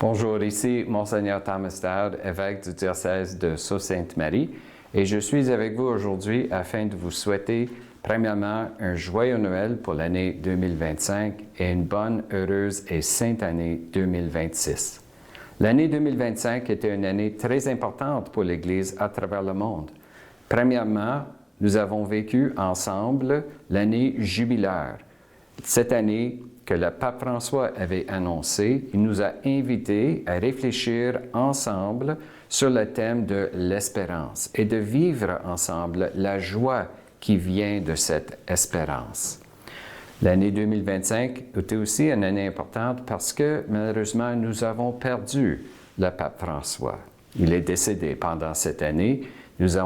Bonjour, ici Monseigneur Thomas Dowd, évêque du diocèse de Sault-Sainte-Marie, et je suis avec vous aujourd'hui afin de vous souhaiter premièrement un joyeux Noël pour l'année 2025 et une bonne, heureuse et sainte année 2026. L'année 2025 était une année très importante pour l'Église à travers le monde. Premièrement, nous avons vécu ensemble l'année jubilaire. Cette année que le pape François avait annoncé, il nous a invités à réfléchir ensemble sur le thème de l'espérance et de vivre ensemble la joie qui vient de cette espérance. L'année 2025 était aussi une année importante parce que malheureusement nous avons perdu le pape François. Il est décédé pendant cette année. Nous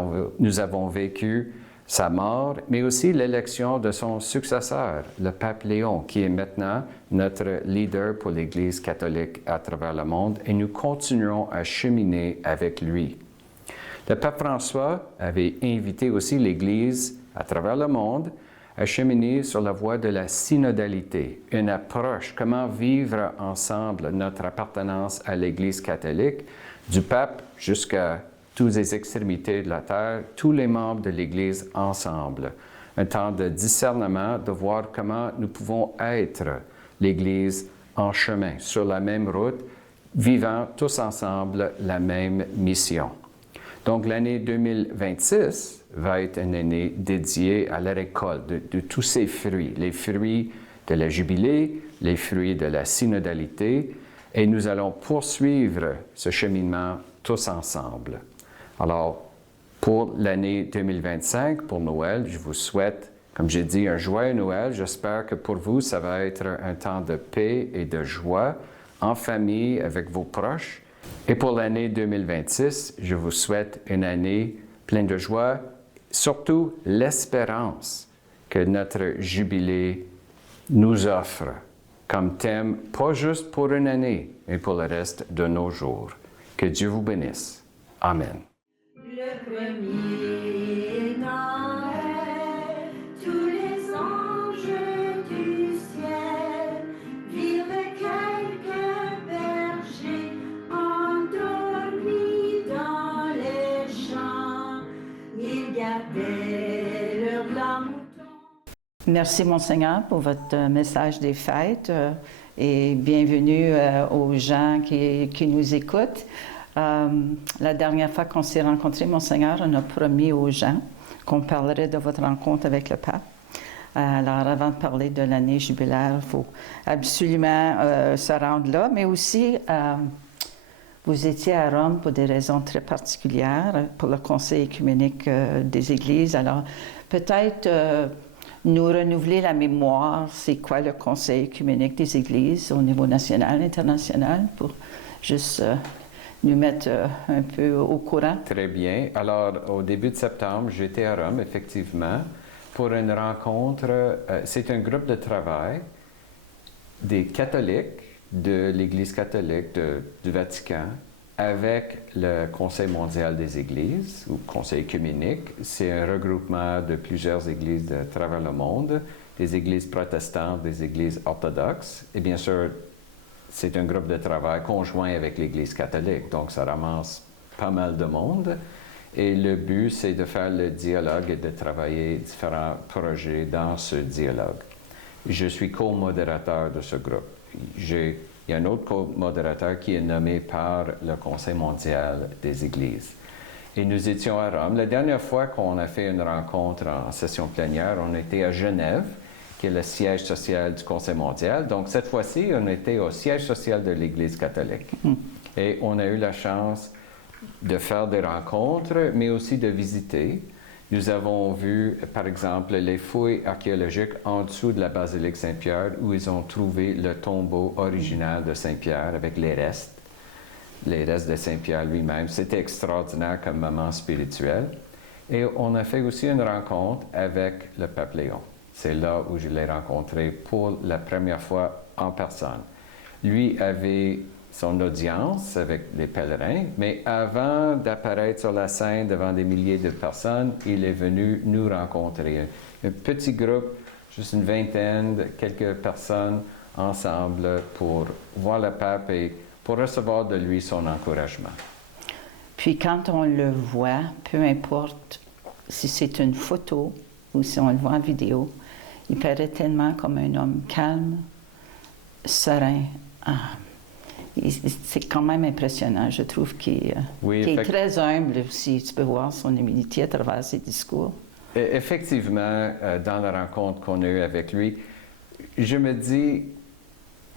avons vécu sa mort, mais aussi l'élection de son successeur, le pape Léon, qui est maintenant notre leader pour l'Église catholique à travers le monde, et nous continuerons à cheminer avec lui. Le pape François avait invité aussi l'Église à travers le monde à cheminer sur la voie de la synodalité, une approche, comment vivre ensemble notre appartenance à l'Église catholique, du pape jusqu'à toutes les extrémités de la terre, tous les membres de l'Église ensemble. Un temps de discernement, de voir comment nous pouvons être l'Église en chemin, sur la même route, vivant tous ensemble la même mission. Donc l'année 2026 va être une année dédiée à la récolte de tous ces fruits, les fruits de la jubilée, les fruits de la synodalité, et nous allons poursuivre ce cheminement tous ensemble. Alors, pour l'année 2025, pour Noël, je vous souhaite, comme j'ai dit, un joyeux Noël. J'espère que pour vous, ça va être un temps de paix et de joie en famille, avec vos proches. Et pour l'année 2026, je vous souhaite une année pleine de joie, surtout l'espérance que notre jubilé nous offre comme thème, pas juste pour une année, mais pour le reste de nos jours. Que Dieu vous bénisse. Amen. Le premier Noël, tous les anges du ciel virent quelques bergers endormis dans les champs. Ils gardaient leurs blancs moutons. Merci, Monseigneur, pour votre message des fêtes et bienvenue aux gens qui nous écoutent. La dernière fois qu'on s'est rencontrés, Monseigneur, on a promis aux gens qu'on parlerait de votre rencontre avec le pape. Alors, avant de parler de l'année jubilaire, il faut absolument se rendre là, mais aussi, vous étiez à Rome pour des raisons très particulières, pour le Conseil œcuménique des Églises. Alors, peut-être nous renouveler la mémoire, c'est quoi le Conseil œcuménique des Églises au niveau national, international, pour juste nous mettre un peu au courant. Très bien. Alors, au début de septembre, j'étais à Rome, effectivement, pour une rencontre. C'est un groupe de travail des catholiques de l'Église catholique du Vatican avec le Conseil mondial des Églises, ou Conseil œcuménique. C'est un regroupement de plusieurs églises de travers le monde, des églises protestantes, des églises orthodoxes, et bien sûr, c'est un groupe de travail conjoint avec l'Église catholique, donc ça ramasse pas mal de monde. Et le but, c'est de faire le dialogue et de travailler différents projets dans ce dialogue. Je suis co-modérateur de ce groupe. Il y a un autre co-modérateur qui est nommé par le Conseil mondial des Églises. Et nous étions à Rome. La dernière fois qu'on a fait une rencontre en session plénière, on était à Genève, qui est le siège social du Conseil mondial. Donc, cette fois-ci, on était au siège social de l'Église catholique. Et on a eu la chance de faire des rencontres, mais aussi de visiter. Nous avons vu, par exemple, les fouilles archéologiques en dessous de la basilique Saint-Pierre, où ils ont trouvé le tombeau original de Saint-Pierre avec les restes de Saint-Pierre lui-même. C'était extraordinaire comme moment spirituel. Et on a fait aussi une rencontre avec le pape Léon. C'est là où je l'ai rencontré pour la première fois en personne. Lui avait son audience avec les pèlerins, mais avant d'apparaître sur la scène devant des milliers de personnes, il est venu nous rencontrer. Un petit groupe, juste une vingtaine, quelques personnes ensemble pour voir le pape et pour recevoir de lui son encouragement. Puis quand on le voit, peu importe si c'est une photo ou si on le voit en vidéo, il paraît tellement comme un homme calme, serein. C'est quand même impressionnant. Je trouve qu'il est très humble aussi. Tu peux voir son humilité à travers ses discours. Effectivement, dans la rencontre qu'on a eue avec lui, je me dis,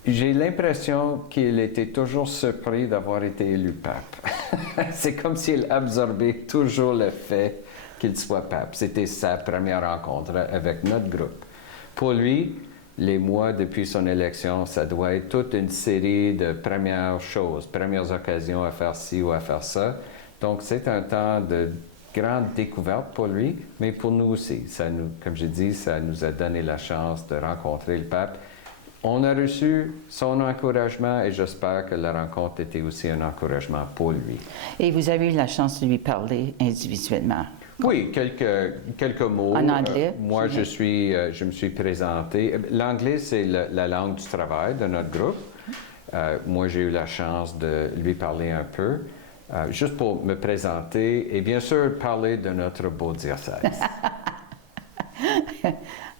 j'ai l'impression qu'il était toujours surpris d'avoir été élu pape. C'est comme s'il absorbait toujours le fait qu'il soit pape. C'était sa première rencontre avec notre groupe. Pour lui, les mois depuis son élection, ça doit être toute une série de premières choses, premières occasions à faire ci ou à faire ça. Donc, c'est un temps de grande découverte pour lui, mais pour nous aussi. Comme j'ai dit, ça nous a donné la chance de rencontrer le pape. On a reçu son encouragement et j'espère que la rencontre était aussi un encouragement pour lui. Et vous avez eu la chance de lui parler individuellement? Oui, quelques mots. En anglais? Moi, je me suis présenté. L'anglais, c'est la langue du travail de notre groupe. Moi, j'ai eu la chance de lui parler un peu, juste pour me présenter et bien sûr parler de notre beau diocèse.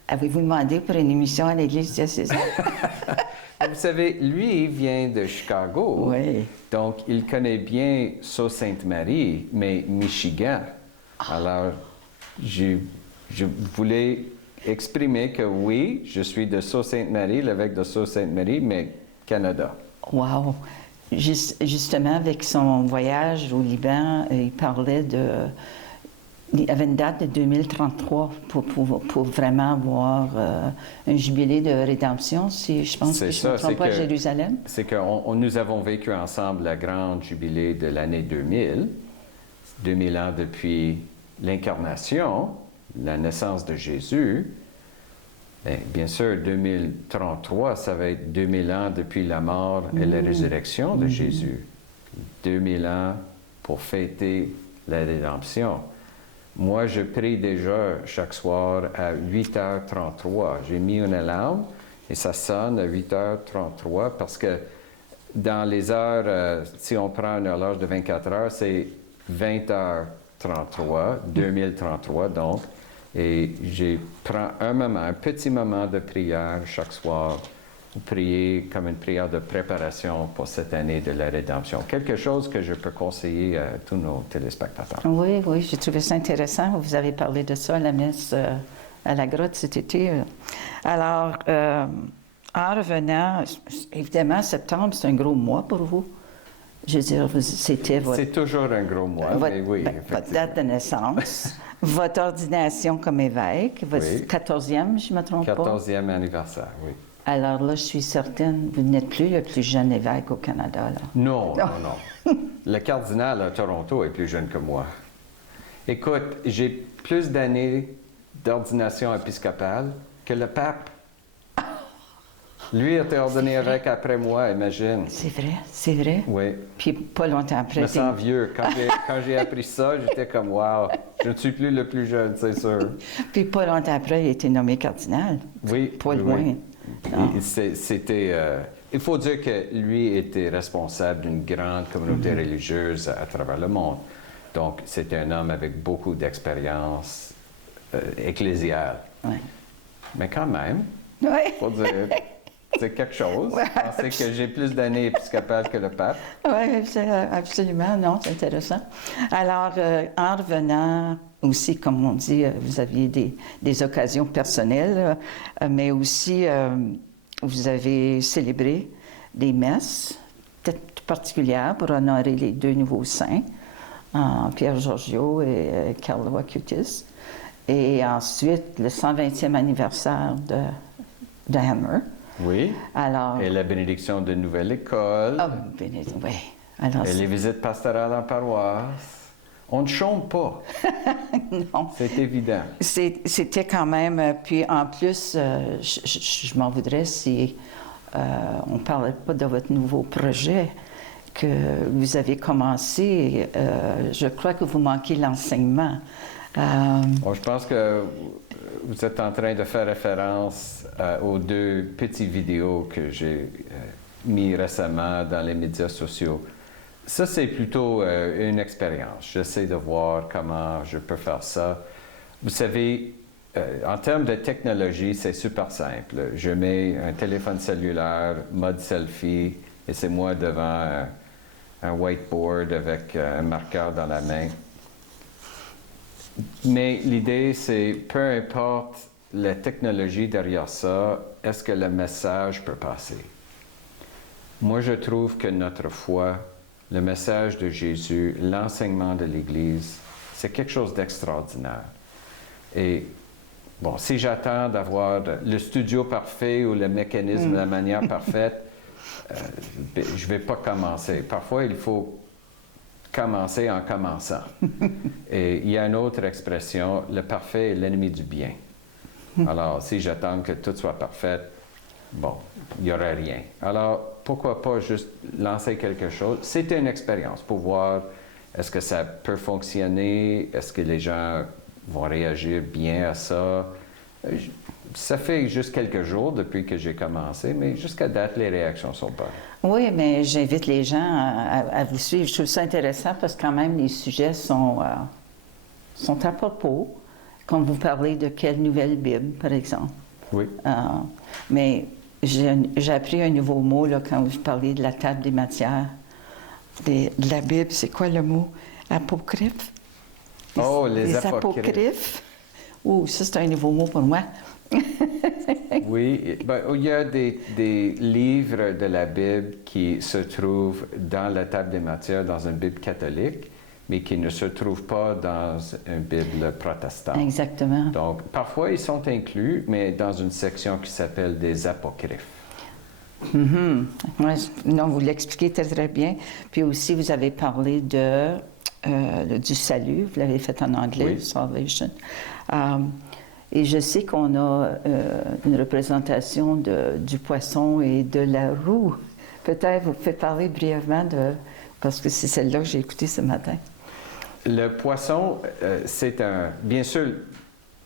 Avez-vous demandé pour une émission à l'Église diocésaine? Vous savez, lui, il vient de Chicago. Oui. Donc, il connaît bien Sault-Sainte-Marie, mais Michigan. Alors, je voulais exprimer que oui, je suis de Sault-Sainte-Marie, l'évêque de Sault-Sainte-Marie, mais Canada. Wow! Justement, avec son voyage au Liban, il parlait il avait une date de 2033 pour vraiment avoir un jubilé de rédemption, si je pense que je ne me trompe pas, à Jérusalem. C'est que nous avons vécu ensemble la grande jubilé de l'année 2000. 2000 ans depuis l'incarnation, la naissance de Jésus. Bien sûr, 2033, ça va être 2000 ans depuis la mort et la résurrection de Jésus. 2000 ans pour fêter la rédemption. Moi, je prie déjà chaque soir à 8h33. J'ai mis une alarme et ça sonne à 8h33 parce que dans les heures, si on prend une horloge de 24 heures, c'est 20h33, 2033 donc, et je prends un petit moment de prière chaque soir pour prier comme une prière de préparation pour cette année de la rédemption. Quelque chose que je peux conseiller à tous nos téléspectateurs. Oui, j'ai trouvé ça intéressant. Vous avez parlé de ça à la messe à la grotte cet été. Alors, en revenant, évidemment, septembre, c'est un gros mois pour vous. Je veux dire, c'était votre... C'est toujours un gros mois, mais oui, votre date de naissance, votre ordination comme évêque, votre 14e, je ne me trompe pas. 14e anniversaire, oui. Alors là, je suis certaine, vous n'êtes plus le plus jeune évêque au Canada, là. Non. Le cardinal à Toronto est plus jeune que moi. Écoute, j'ai plus d'années d'ordination épiscopale que le pape. Lui a été ordonné évêque après moi, imagine. C'est vrai? Oui. Puis pas longtemps après. Je me sens vieux. Quand j'ai appris ça, j'étais comme, wow, je ne suis plus le plus jeune, c'est sûr. Puis pas longtemps après, il a été nommé cardinal. Oui. Pas loin. Il faut dire que lui était responsable d'une grande communauté religieuse à travers le monde. Donc, c'était un homme avec beaucoup d'expérience ecclésiale. Oui. Mais quand même, faut dire... C'est quelque chose. Ouais, je pensais que j'ai plus d'années épiscopales que le pape. Oui, absolument. Non, c'est intéressant. Alors, en revenant aussi, comme on dit, vous aviez des occasions personnelles, mais aussi, vous avez célébré des messes peut-être particulières pour honorer les 2 nouveaux saints. en Pierre Giorgio et Carlo Acutis. Et ensuite, le 120e anniversaire de Hammer. Oui. Alors, Et la bénédiction de nouvelle école. ah, oui. Alors, Et les visites pastorales en paroisse. On ne chante pas. non. C'est évident. C'était quand même, puis en plus, je m'en voudrais si on ne parlait pas de votre nouveau projet que vous avez commencé. Je crois que vous manquez l'enseignement. Bon, je pense que vous êtes en train de faire référence aux 2 petites vidéos que j'ai mis récemment dans les médias sociaux. Ça, c'est plutôt une expérience. J'essaie de voir comment je peux faire ça. Vous savez, en termes de technologie, c'est super simple. Je mets un téléphone cellulaire, mode selfie, et c'est moi devant un whiteboard avec un marqueur dans la main. Mais l'idée, c'est, peu importe la technologie derrière ça, est-ce que le message peut passer? Moi, je trouve que notre foi, le message de Jésus, l'enseignement de l'Église, c'est quelque chose d'extraordinaire. Et bon, si j'attends d'avoir le studio parfait ou le mécanisme de la manière parfaite, je ne vais pas commencer. Parfois, il faut commencer en commençant. Et il y a une autre expression, le parfait est l'ennemi du bien. Alors, si j'attends que tout soit parfait, bon, il n'y aurait rien. Alors, pourquoi pas juste lancer quelque chose? C'était une expérience pour voir est-ce que ça peut fonctionner, est-ce que les gens vont réagir bien à ça. Ça fait juste quelques jours depuis que j'ai commencé, mais jusqu'à date, les réactions sont bonnes. Oui, mais j'invite les gens à vous suivre. Je trouve ça intéressant parce que quand même, les sujets sont à propos. Quand vous parlez de quelle nouvelle Bible, par exemple. Oui. Mais j'ai appris un nouveau mot là, quand vous parlez de la table des matières. De la Bible, c'est quoi le mot? Apocryphe? Oh, les apocryphes. Oh, ça, c'est un nouveau mot pour moi. Oui, ben, il y a des livres de la Bible qui se trouvent dans la table des matières, dans une Bible catholique, mais qui ne se trouvent pas dans une Bible protestante. Exactement. Donc, parfois, ils sont inclus, mais dans une section qui s'appelle des apocryphes. Mm-hmm. Ouais, non, vous l'expliquez très, très bien. Puis aussi, vous avez parlé du salut. Vous l'avez fait en anglais, Oui. Salvation. Et je sais qu'on a une représentation du poisson et de la roue. Peut-être vous pouvez parler brièvement parce que c'est celle-là que j'ai écoutée ce matin. Le poisson, c'est bien sûr,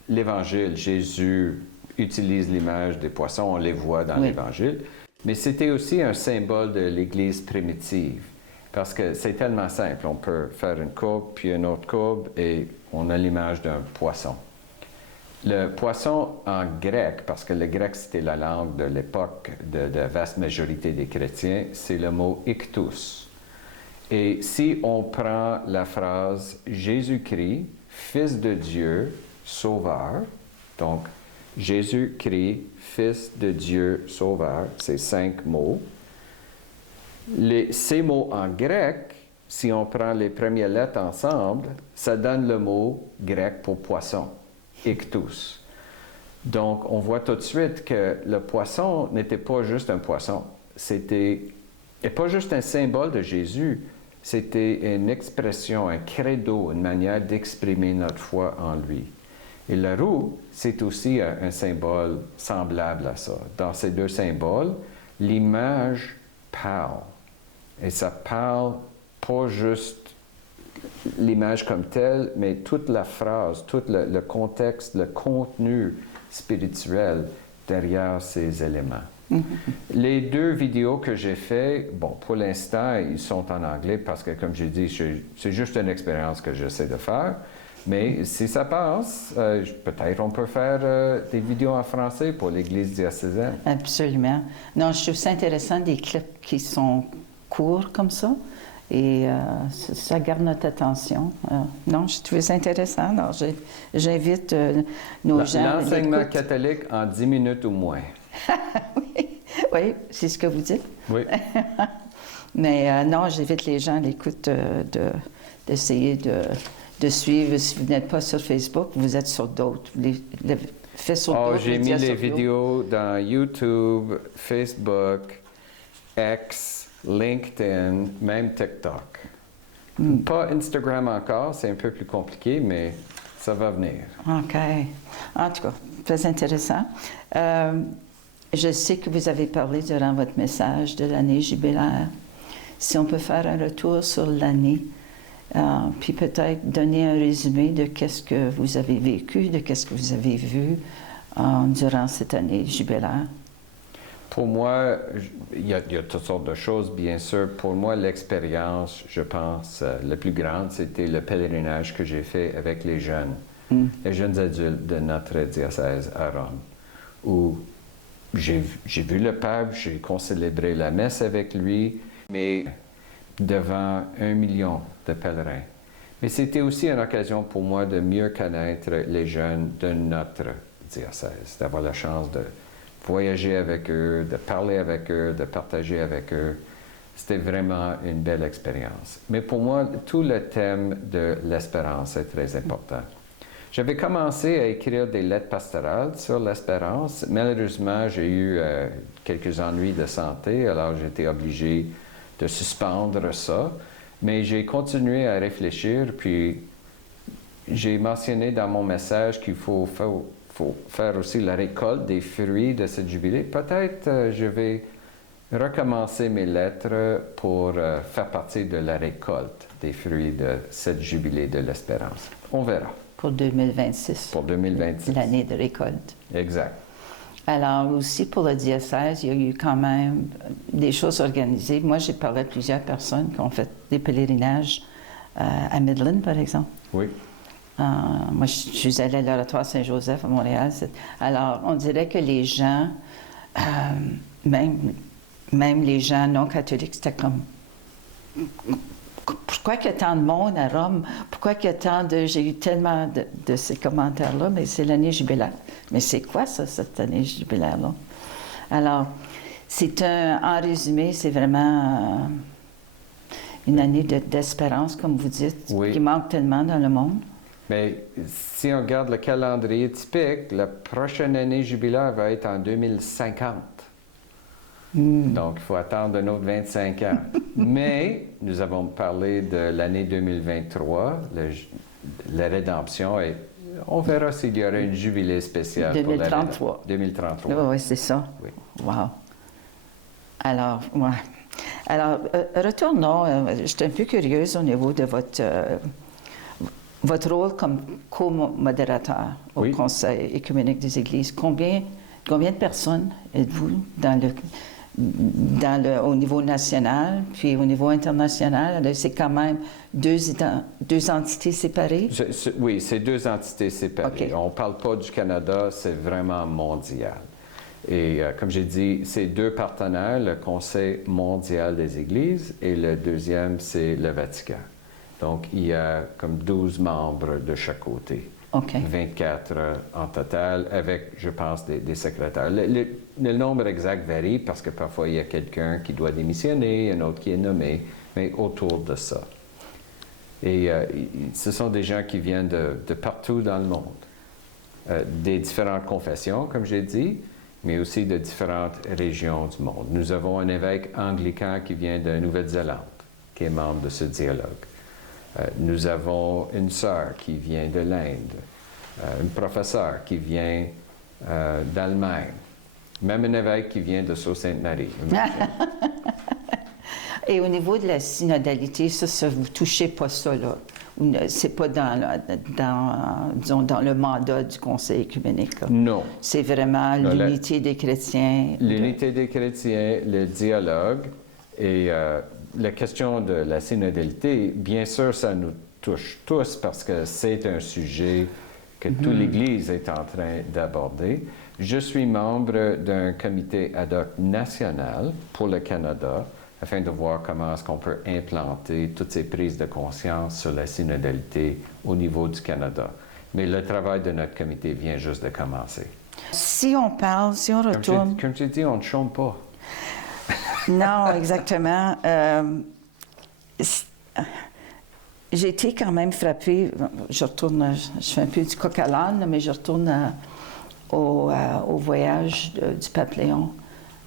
l'Évangile. Jésus utilise l'image des poissons, on les voit dans l'Évangile. Mais c'était aussi un symbole de l'Église primitive. Parce que c'est tellement simple. On peut faire une courbe, puis une autre courbe, et on a l'image d'un poisson. Le poisson en grec, parce que le grec c'était la langue de l'époque de la vaste majorité des chrétiens, c'est le mot iktus. Et si on prend la phrase Jésus-Christ, Fils de Dieu, Sauveur, donc Jésus-Christ, Fils de Dieu, Sauveur, c'est 5 mots. Ces mots en grec, si on prend les premières lettres ensemble, ça donne le mot grec pour poisson. Iktus. Donc, on voit tout de suite que le poisson n'était pas juste un poisson. Et pas juste un symbole de Jésus, c'était une expression, un credo, une manière d'exprimer notre foi en lui. Et la roue, c'est aussi un symbole semblable à ça. Dans ces 2 symboles, l'image parle. Et ça parle pas juste l'image comme telle, mais toute la phrase, tout le contexte, le contenu spirituel derrière ces éléments. Mm-hmm. Les 2 vidéos que j'ai faites, bon, pour l'instant, ils sont en anglais parce que, comme j'ai dit, c'est juste une expérience que j'essaie de faire. Mais si ça passe, peut-être on peut faire des vidéos en français pour l'Église diocésaine. Absolument. Non, je trouve ça intéressant, des clips qui sont courts comme ça. Et ça garde notre attention. Non, je trouve ça intéressant. Alors, j'invite nos gens... L'enseignement catholique en 10 minutes ou moins. Oui, c'est ce que vous dites. Oui. Mais non, j'invite les gens à l'écoute d'essayer de suivre. Si vous n'êtes pas sur Facebook, vous êtes sur d'autres. Faites sur Oh, d'autres j'ai mis médias les sociaux. vidéos dans YouTube, Facebook, X, LinkedIn, même TikTok. Pas Instagram encore, c'est un peu plus compliqué, mais ça va venir. OK. En tout cas, très intéressant. Je sais que vous avez parlé durant votre message de l'année jubilaire. Si on peut faire un retour sur l'année, puis peut-être donner un résumé de qu'est-ce que vous avez vécu, de qu'est-ce que vous avez vu durant cette année jubilaire. Pour moi, il y a toutes sortes de choses, bien sûr. Pour moi, l'expérience, je pense, la plus grande, c'était le pèlerinage que j'ai fait avec les jeunes adultes de notre diocèse à Rome, où j'ai vu le pape, j'ai concélébré la messe avec lui, mais devant 1 million de pèlerins. Mais c'était aussi une occasion pour moi de mieux connaître les jeunes de notre diocèse, d'avoir la chance de voyager avec eux, de parler avec eux, de partager avec eux. C'était vraiment une belle expérience. Mais pour moi, tout le thème de l'espérance est très important. J'avais commencé à écrire des lettres pastorales sur l'espérance. Malheureusement, j'ai eu quelques ennuis de santé, alors j'ai été obligé de suspendre ça. Mais j'ai continué à réfléchir, puis j'ai mentionné dans mon message qu'il faut faire aussi la récolte des fruits de ce jubilé. Peut-être je vais recommencer mes lettres pour faire partie de la récolte des fruits de cette jubilé de l'espérance. On verra. Pour 2026. Pour 2026. L'année de récolte. Exact. Alors aussi pour le diocèse, il y a eu quand même des choses organisées. Moi, j'ai parlé à plusieurs personnes qui ont fait des pèlerinages à Midland, par exemple. Oui. Moi, je suis allée à l'Oratoire Saint-Joseph à Montréal. Alors, on dirait que les gens, même les gens non catholiques, c'était comme... Pourquoi il y a tant de monde à Rome? Pourquoi il y a tant de... J'ai eu tellement de ces commentaires-là, mais c'est l'année jubilaire. Mais c'est quoi ça, cette année jubilaire-là? Alors, en résumé, c'est vraiment une année d'espérance, comme vous dites, Oui. qui manque tellement dans le monde. Mais si on regarde le calendrier typique, la prochaine année jubilaire va être en 2050. Donc, il faut attendre un autre 25 ans. Mais nous avons parlé de l'année 2023, la rédemption, et on verra s'il y aura une jubilé spéciale 2033. pour l'année 2033. Oui, c'est ça. Oui. Wow. Alors, ouais. Alors, retournons. Je suis un peu curieuse au niveau de votre rôle comme co-modérateur au Oui. Conseil écuménique des Églises. Combien de personnes êtes-vous au niveau national, puis au niveau international? C'est quand même deux entités séparées? Oui, c'est deux entités séparées. OK. On ne parle pas du Canada, c'est vraiment mondial. Et comme j'ai dit, c'est deux partenaires, le Conseil mondial des Églises et le deuxième, c'est le Vatican. Donc, il y a comme 12 membres de chaque côté. OK. 24 en total, avec, je pense, des secrétaires. Le nombre exact varie parce que parfois, il y a quelqu'un qui doit démissionner, un autre qui est nommé, mais autour de ça. Et ce sont des gens qui viennent de partout dans le monde, des différentes confessions, comme j'ai dit, mais aussi de différentes régions du monde. Nous avons un évêque anglican qui vient de Nouvelle-Zélande, qui est membre de ce dialogue. Nous avons une sœur qui vient de l'Inde, un professeur qui vient d'Allemagne, même un évêque qui vient de Sault-Sainte-Marie. Et au niveau de la synodalité, ça vous ne touchez pas ça, là? C'est pas dans le mandat du Conseil écuménique, là? Non. C'est vraiment l'unité des chrétiens. L'unité des chrétiens, le dialogue et la question de la synodalité, bien sûr, ça nous touche tous parce que c'est un sujet que toute l'Église est en train d'aborder. Je suis membre d'un comité ad hoc national pour le Canada afin de voir comment est-ce qu'on peut implanter toutes ces prises de conscience sur la synodalité au niveau du Canada. Mais le travail de notre comité vient juste de commencer. Si on retourne... Comme tu dis, on ne chôme pas. Non, exactement. j'ai été quand même frappée. Je retourne, je fais un peu du coq à l'âne, mais je retourne au voyage du pape Léon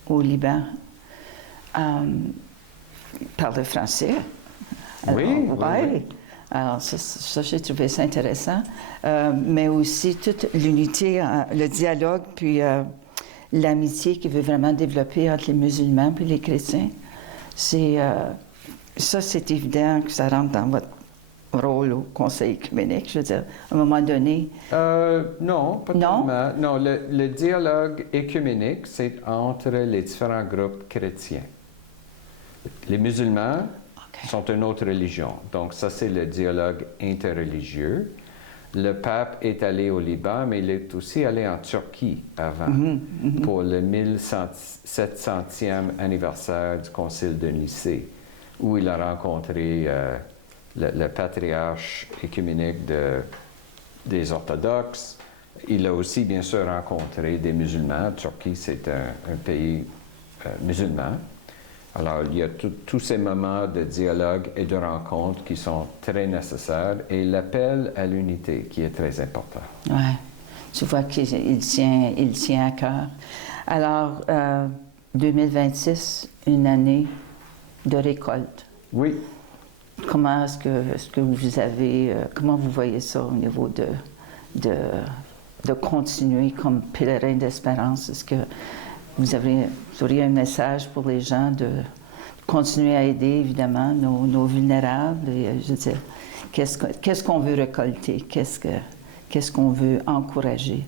au Liban. Il parlait français. Alors, Oui. Alors, ça j'ai trouvé ça intéressant. Mais aussi toute l'unité, le dialogue, puis l'amitié qu'il veut vraiment développer entre les musulmans et les chrétiens. Ça, c'est évident que ça rentre dans votre rôle au Conseil œcuménique, je veux dire, à un moment donné. Non, pas tellement. Non, le dialogue œcuménique, c'est entre les différents groupes chrétiens. Les musulmans sont une autre religion. Donc, ça, c'est le dialogue interreligieux. Le pape est allé au Liban, mais il est aussi allé en Turquie avant, pour le 1700e anniversaire du Concile de Nicée, où il a rencontré le patriarche œcuménique des orthodoxes. Il a aussi, bien sûr, rencontré des musulmans. Turquie, c'est un pays musulman. Alors, il y a tous ces moments de dialogue et de rencontre qui sont très nécessaires et l'appel à l'unité qui est très important. Oui, tu vois qu'il tient à cœur. Alors, 2026, une année de récolte. Oui. Comment est-ce que vous avez, comment vous voyez ça au niveau de continuer comme pèlerin d'espérance? Est-ce que vous auriez un message pour les gens de continuer à aider, évidemment, nos vulnérables? Et, je veux dire, qu'est-ce qu'on veut récolter? Qu'est-ce qu'on veut encourager?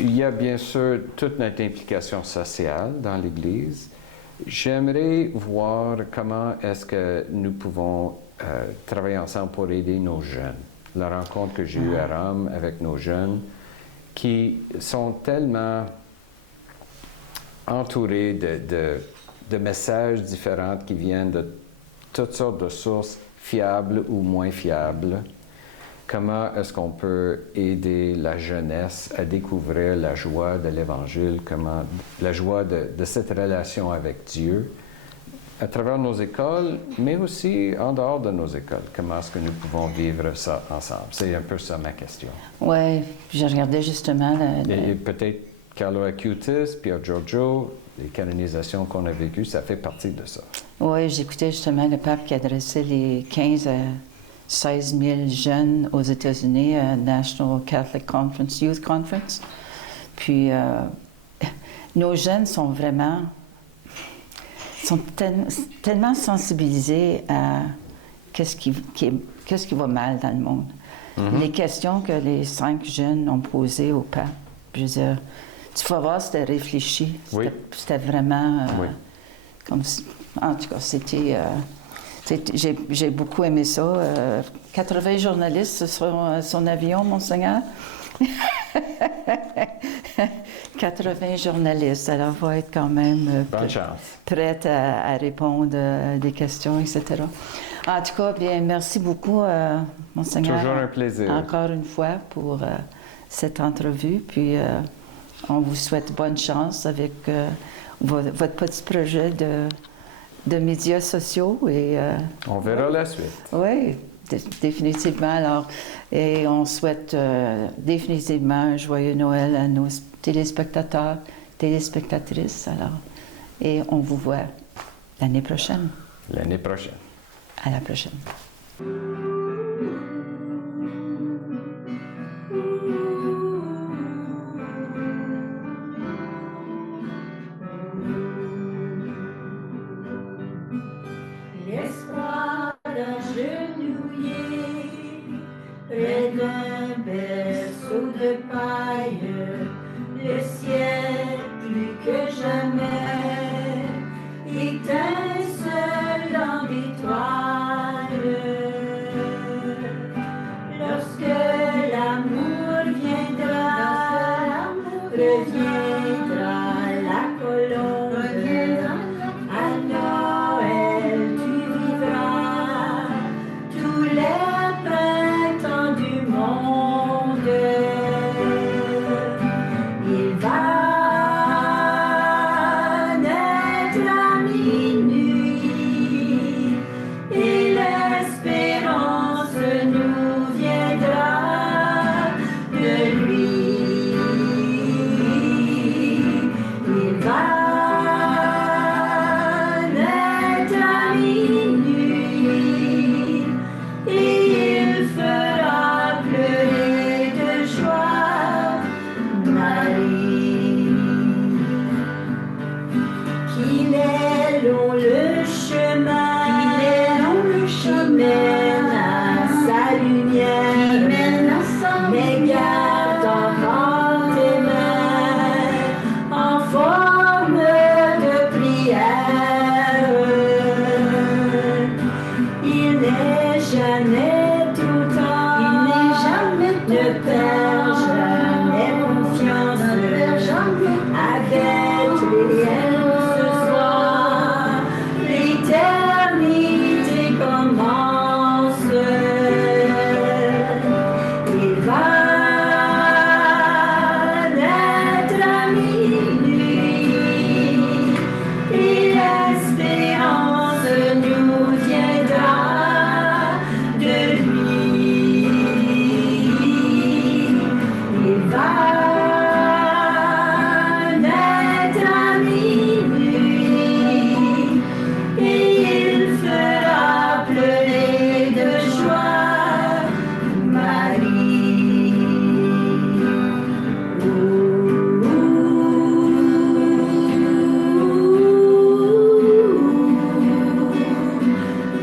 Il y a bien sûr toute notre implication sociale dans l'Église. J'aimerais voir comment est-ce que nous pouvons travailler ensemble pour aider nos jeunes. La rencontre que j'ai eue à Rome avec nos jeunes qui sont tellement entourés de messages différents qui viennent de toutes sortes de sources fiables ou moins fiables. Comment est-ce qu'on peut aider la jeunesse à découvrir la joie de l'Évangile, la joie de cette relation avec Dieu, à travers nos écoles, mais aussi en dehors de nos écoles. Comment est-ce que nous pouvons vivre ça ensemble? C'est un peu ça ma question. Oui, je regardais justement... Et peut-être Carlo Acutis, Pierre Giorgio, les canonisations qu'on a vécues, ça fait partie de ça. Oui, j'écoutais justement le pape qui adressait les 15 à 16 000 jeunes aux États-Unis à National Catholic Conference, Youth Conference. Puis, nos jeunes sont vraiment... sont tellement sensibilisés à qu'est-ce qui va mal dans le monde. Les questions que les 5 jeunes ont posées au pape, je veux dire, tu vas voir, c'était réfléchi. C'était vraiment... comme si, en tout cas, c'était... j'ai beaucoup aimé ça. 80 journalistes sur son avion, Monseigneur. 80 journalistes. Alors, il va être quand même prête à répondre à des questions, etc. En tout cas, bien, merci beaucoup, Monseigneur. Toujours un plaisir. Encore une fois pour cette entrevue. Puis, on vous souhaite bonne chance avec votre petit projet de médias sociaux. Et, on verra la suite. Oui, définitivement. Alors, et on souhaite définitivement un joyeux Noël à nos téléspectateurs, téléspectatrices. Alors, et on vous voit l'année prochaine. L'année prochaine. À la prochaine. L'espoir d'agenouiller près d'un berceau de paille, le ciel plus que jamais étincelant d'étoiles. Lorsque l'amour viendra, reviendra la colombe. À Noël tu vivras tous les printemps du monde. Il va naître à minuit et l'espérance Père, jamais confiance avec les ce soir. L'éternité commence. Il va naître à minuit et l'espérance nous viendra de lui. Il va naître à minuit et il fera pleurer de joie Marie.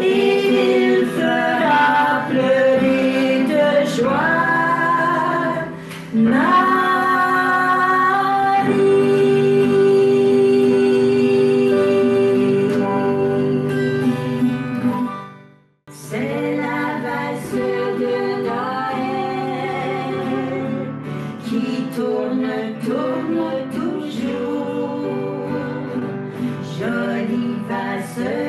Il fera pleurer de joie C'est la valse de Noël qui tourne, tourne toujours. Jolie valse